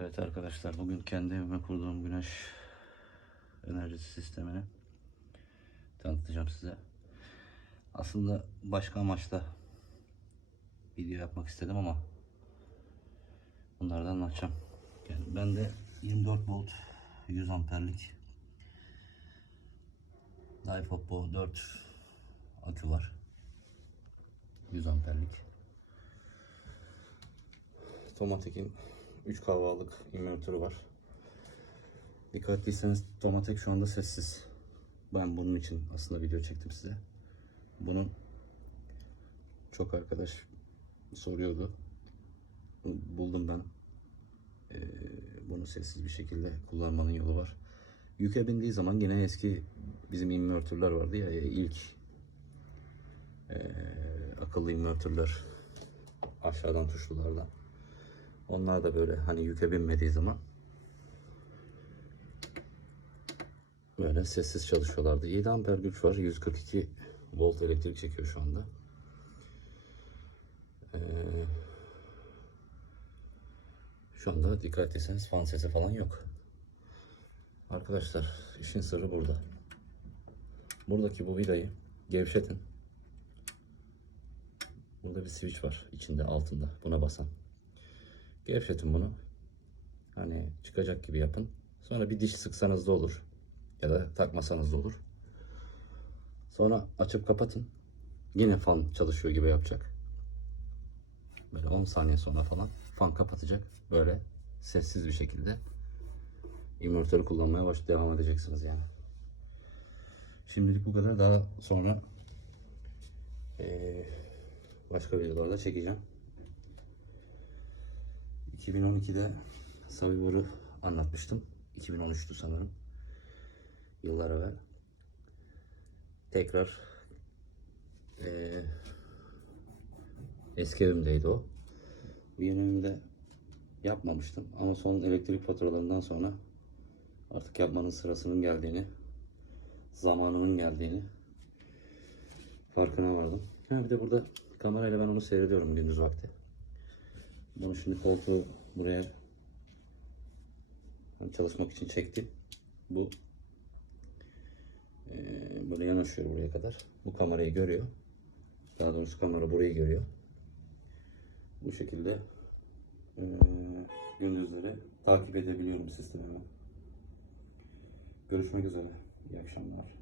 Evet arkadaşlar bugün kendi evime kurduğum güneş enerjisi sistemini tanıtacağım size. Aslında başka amaçla video yapmak istedim ama bunlardan anlatacağım. Yani ben de 24 volt 100 amperlik Daipopo 4 akü var. 100 amperlik. Tomatek'in 3 kahvalık invertörü var. Dikkatliyseniz Tomatek şu anda sessiz. Ben bunun için aslında video çektim size. Bunun çok arkadaş soruyordu. Buldum ben. Ee, bunu sessiz bir şekilde kullanmanın yolu var. Yüke bindiği zaman yine eski bizim invertörler vardı ya ilk ee, akıllı invertörler aşağıdan tuşlulardan. Onlar da böyle hani yüke binmediği zaman böyle sessiz çalışıyorlardı. 7 amper güç var. 142 volt elektrik çekiyor şu anda. Ee, şu anda dikkat etseniz fan sesi falan yok. Arkadaşlar işin sırrı burada. Buradaki bu vidayı gevşetin. Burada bir switch var içinde altında buna basan. Gevşetin bunu. Hani çıkacak gibi yapın. Sonra bir diş sıksanız da olur. Ya da takmasanız da olur. Sonra açıp kapatın. Yine fan çalışıyor gibi yapacak. Böyle 10 saniye sonra falan fan kapatacak. Böyle sessiz bir şekilde invertörü kullanmaya baş devam edeceksiniz yani. Şimdilik bu kadar. Daha sonra eee, başka videolarda çekeceğim. 2012'de Savivor'u anlatmıştım. 2013'tü sanırım. Yıllar evvel. Tekrar eee, eski evimdeydi o. Bir yeni evimde yapmamıştım. Ama son elektrik faturalarından sonra artık yapmanın sırasının geldiğini, zamanının geldiğini farkına vardım. Ha bir de burada kamerayla ben onu seyrediyorum gündüz vakti. Bunu şimdi koltuğu buraya hani çalışmak için çektim. Bu eee, böyle yanaşıyor buraya kadar. Bu kamerayı görüyor. Daha doğrusu kamera burayı görüyor. Bu şekilde eee, gündüzleri takip edebiliyorum sistemimi. Görüşmek üzere. İyi akşamlar.